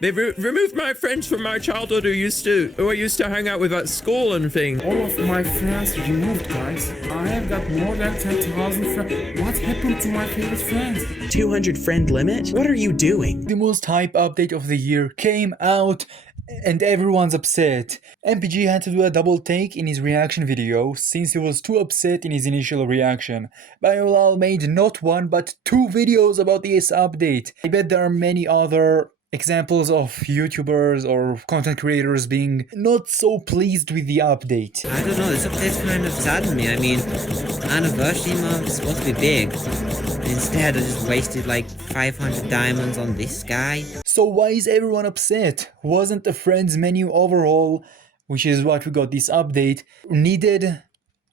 They removed my friends from my childhood who I used to hang out with at school and things. All of my friends removed, guys. I have got more than 10,000 friends. What happened to my favorite friends? 200 friend limit? What are you doing? The most hype update of the year came out and everyone's upset. MPG had to do a double take in his reaction video since he was too upset in his initial reaction. Biolal made not one but 2 videos about this update. I bet there are many other examples of YouTubers or content creators being not so pleased with the update. I don't know, this update's kind of saddened me. I mean, anniversary month is supposed to be big. Instead, I just wasted like 500 diamonds on this guy. So why is everyone upset? Wasn't a friends menu overhaul, which is what we got this update, needed?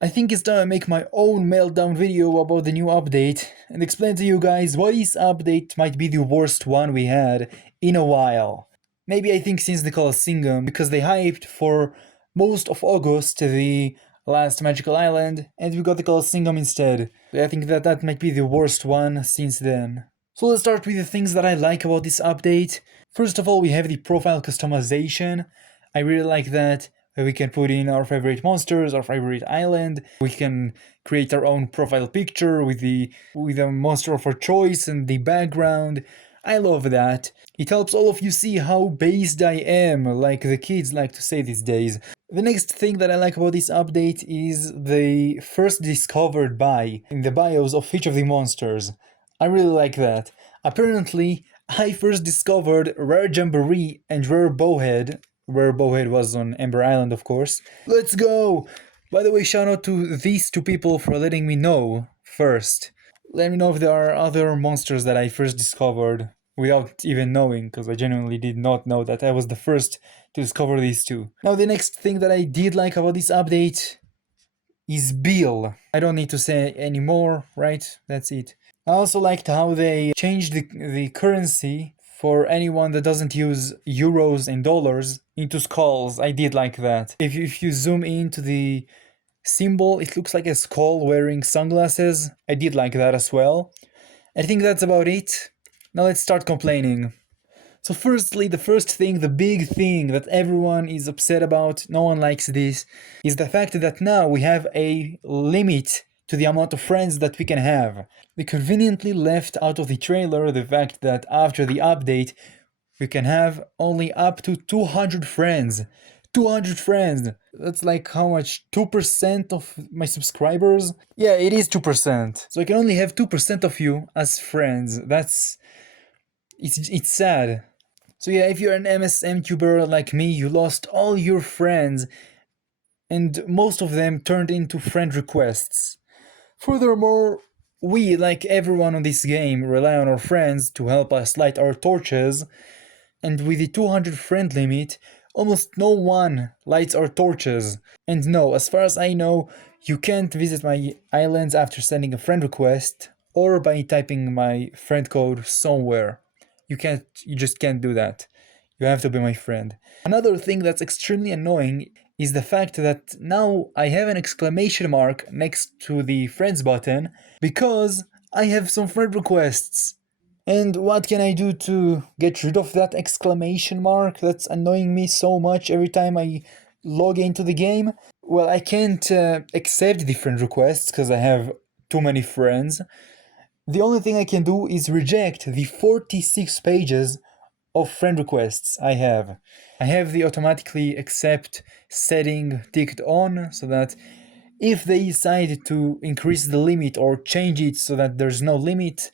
I think it's time to make my own meltdown video about the new update and explain to you guys why this update might be the worst one we had in a while. Maybe I think since the Colosseum, because they hyped for most of August the last Magical Island and we got the Colosseum instead. I think that might be the worst one since then. So let's start with the things that I like about this update. First of all, we have the profile customization. I really like that. We can put in our favorite monsters, our favorite island. We can create our own profile picture with a monster of our choice and the background. I love that. It helps all of you see how based I am, like the kids like to say these days. The next thing that I like about this update is the first discovered by in the bios of each of the monsters. I really like that. Apparently, I first discovered Rare Jamboree and Rare Bowhead. Rare Bowhead was on Ember Island, of course. Let's go! By the way, shout out to these 2 people for letting me know first. Let me know if there are other monsters that I first discovered without even knowing, because I genuinely did not know that I was the first to discover these 2. Now the next thing that I did like about this update is Bill. I don't need to say any more, right? That's it. I also liked how they changed the currency for anyone that doesn't use euros and dollars into skulls. I did like that. If you zoom into the symbol, it looks like a skull wearing sunglasses. I did like that as well. I think that's about it. Now let's start complaining. So firstly, the first thing, the big thing that everyone is upset about, no one likes this, is the fact that now we have a limit to the amount of friends that we can have. They conveniently left out of the trailer the fact that after the update, we can have only up to 200 friends. 200 friends! That's like how much? 2% of my subscribers? Yeah, it is 2%. So I can only have 2% of you as friends. It's sad. So yeah, if you're an MSM tuber like me, you lost all your friends and most of them turned into friend requests. Furthermore, we, like everyone on this game, rely on our friends to help us light our torches, and with the 200 friend limit, almost no one lights our torches. And no, as far as I know, you can't visit my islands after sending a friend request, or by typing my friend code somewhere. You just can't do that. You have to be my friend. Another thing that's extremely annoying is the fact that now I have an exclamation mark next to the friends button because I have some friend requests. And what can I do to get rid of that exclamation mark that's annoying me so much every time I log into the game? Well, I can't accept the friend requests because I have too many friends. The only thing I can do is reject the 46 pages of friend requests I have. I have the automatically accept setting ticked on so that if they decide to increase the limit or change it so that there's no limit,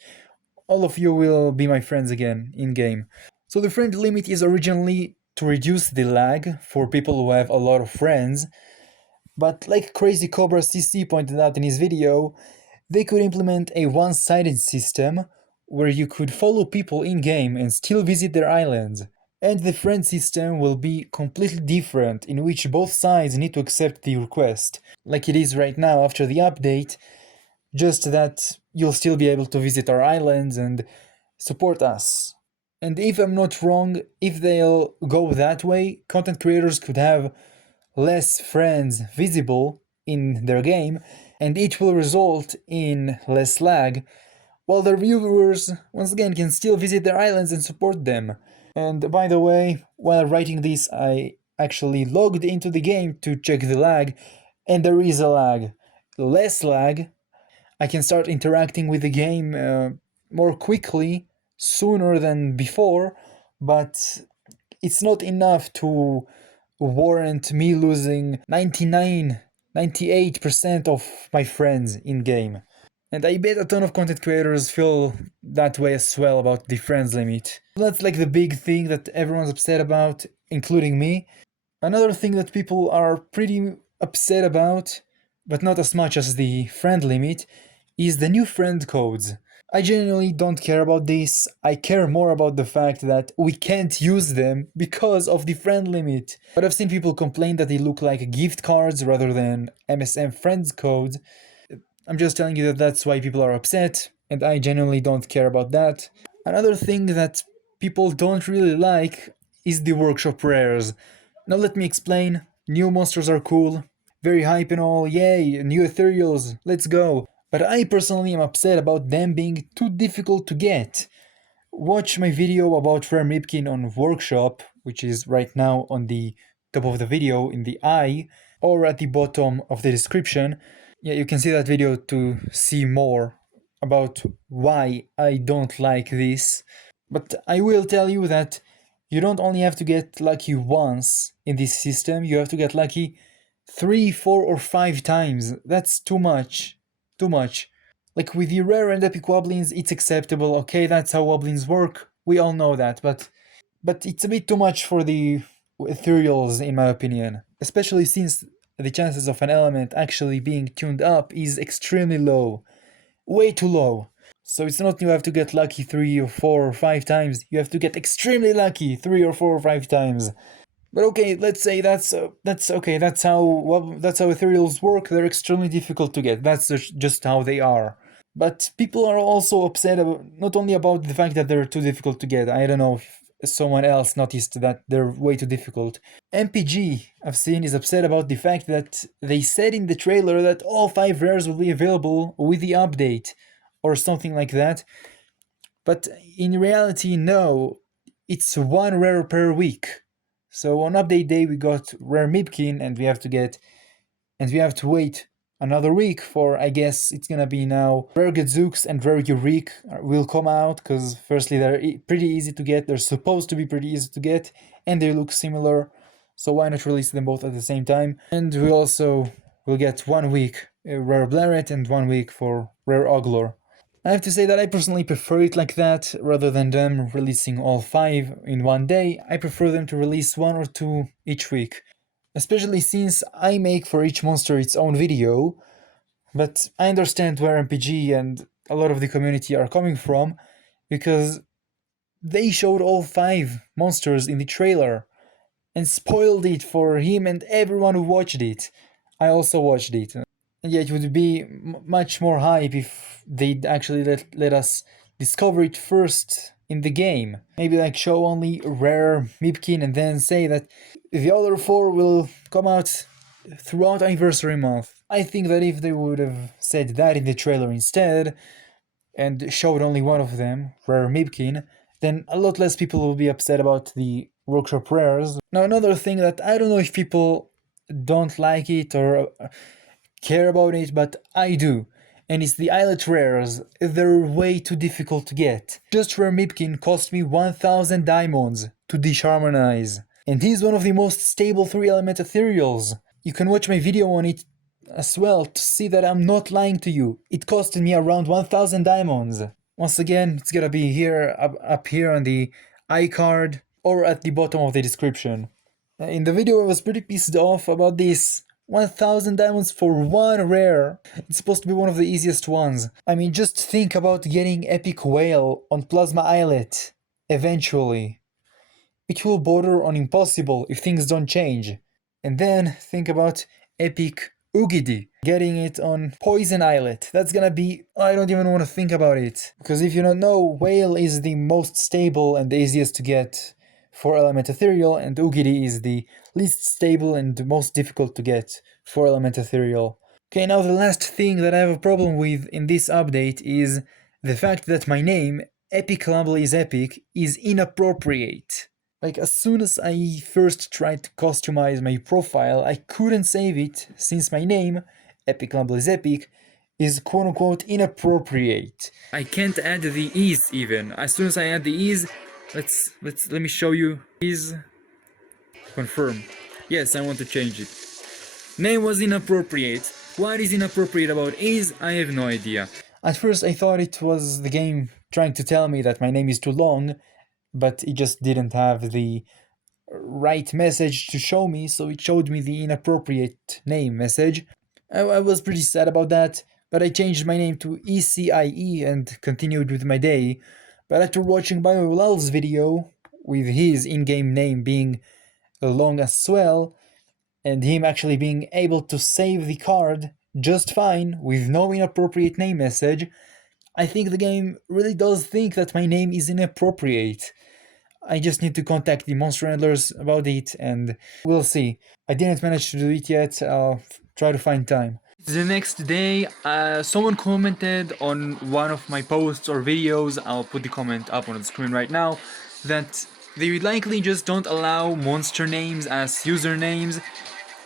all of you will be my friends again in-game. So the friend limit is originally to reduce the lag for people who have a lot of friends, but like Crazy Cobra CC pointed out in his video, they could implement a one-sided system where you could follow people in-game and still visit their islands. And the friend system will be completely different, in which both sides need to accept the request, like it is right now after the update, just that you'll still be able to visit our islands and support us. And if I'm not wrong, if they'll go that way, content creators could have less friends visible in their game, and it will result in less lag, while their viewers, once again, can still visit their islands and support them. And by the way, while writing this, I actually logged into the game to check the lag, and there is a lag. Less lag, I can start interacting with the game more quickly, sooner than before, but it's not enough to warrant me losing 98% of my friends in game. And I bet a ton of content creators feel that way as well about the friends limit. That's like the big thing that everyone's upset about, including me. Another thing that people are pretty upset about, but not as much as the friend limit, is the new friend codes. I genuinely don't care about this. I care more about the fact that we can't use them because of the friend limit. But I've seen people complain that they look like gift cards rather than MSM friends codes. I'm just telling you that that's why people are upset, and I genuinely don't care about that. Another thing that people don't really like is the workshop rares. Now let me explain. New monsters are cool, very hype and all, yay, new ethereals, let's go. But I personally am upset about them being too difficult to get. Watch my video about Rare Mipkin on Workshop, which is right now on the top of the video in the eye, or at the bottom of the description. Yeah, you can see that video to see more about why I don't like this. But I will tell you that you don't only have to get lucky once in this system, you have to get lucky 3, 4, or 5 times. That's too much. Too much. Like with the rare and epic wobblins, it's acceptable. Okay, that's how wobblins work. We all know that, but it's a bit too much for the ethereals, in my opinion. Especially since the chances of an element actually being tuned up is extremely low. Way too low. So it's not you have to get lucky 3 or 4 or 5 times, you have to get extremely lucky 3 or 4 or 5 times. But okay, let's say that's okay. That's how ethereals work. They're extremely difficult to get. That's just how they are. But people are also upset not only about the fact that they're too difficult to get. I don't know if someone else noticed that they're way too difficult. MPG, I've seen, is upset about the fact that they said in the trailer that all 5 rares will be available with the update, or something like that. But in reality, no. It's 1 rare per week. So on update day we got Rare Mipkin, and we have to wait another week for, I guess it's gonna be now, Rare Gadzooks and Rare Eurik will come out, because firstly they're pretty easy to get, they're supposed to be pretty easy to get, and they look similar, so why not release them both at the same time. And we also will get 1 week Rare Blaret and 1 week for Rare Oglor. I have to say that I personally prefer it like that, rather than them releasing all 5 in one day. I prefer them to release 1 or 2 each week. Especially since I make for each monster its own video, but I understand where MPG and a lot of the community are coming from, because they showed all 5 monsters in the trailer, and spoiled it for him and everyone who watched it. I also watched it. And yeah, it would be much more hype if they'd actually let us discover it first in the game. Maybe like show only Rare Mipkin and then say that the other 4 will come out throughout Anniversary Month. I think that if they would have said that in the trailer instead, and showed only 1 of them, Rare Mipkin, then a lot less people will be upset about the workshop rares. Now another thing that I don't know if people don't like it or care about it, but I do, and it's the Islet rares. They're way too difficult to get. Just Rare Mipkin cost me 1000 diamonds to disharmonize, and he's one of the most stable 3-element ethereals. You can watch my video on it as well to see that I'm not lying to you. It costed me around 1000 diamonds. Once again, it's gonna be here, up here on the iCard, or at the bottom of the description. In the video I was pretty pissed off about this. 1000 diamonds for 1 rare. It's supposed to be one of the easiest ones. I mean, just think about getting Epic Whale on Plasma Islet eventually. It will border on impossible if things don't change. And then think about Epic Ugidi, getting it on Poison Islet. That's gonna be... I don't even want to think about it. Because if you don't know, Whale is the most stable and the easiest to get 4-element ethereal, and Ugidi is the least stable and most difficult to get 4-element ethereal. Okay, now the last thing that I have a problem with in this update is the fact that my name, Clamble Is Epic, is inappropriate. Like, as soon as I first tried to customize my profile, I couldn't save it since my name, Clamble Is Epic, is quote-unquote inappropriate. I can't add the is even. As soon as I add the is, let me show you. Is confirm. Yes, I want to change it. Name was inappropriate. What is inappropriate about is, I have no idea. At first I thought it was the game trying to tell me that my name is too long, but it just didn't have the right message to show me, so it showed me the inappropriate name message. I was pretty sad about that, but I changed my name to ECIE and continued with my day. But after watching BioLal's video, with his in-game name being long as well, and him actually being able to save the card just fine with no inappropriate name message, I think the game really does think that my name is inappropriate. I just need to contact the monster handlers about it and we'll see. I didn't manage to do it yet, I'll try to find time. The next day, someone commented on one of my posts or videos, I'll put the comment up on the screen right now, that they likely just don't allow monster names as usernames.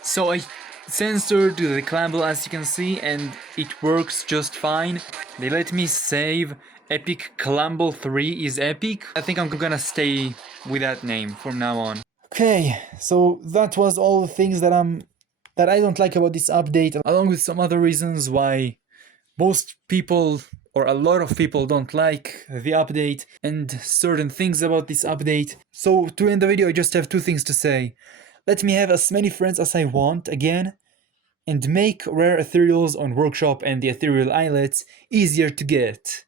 So I censored the Clamble, as you can see, and it works just fine. They let me save Epic Clamble 3 is Epic. I think I'm gonna stay with that name from now on. Okay, so that was all the things that I don't like about this update, along with some other reasons why most people or a lot of people don't like the update and certain things about this update. So to end the video, I just have two things to say. Let me have as many friends as I want again, and make rare ethereals on Workshop and the ethereal islets easier to get.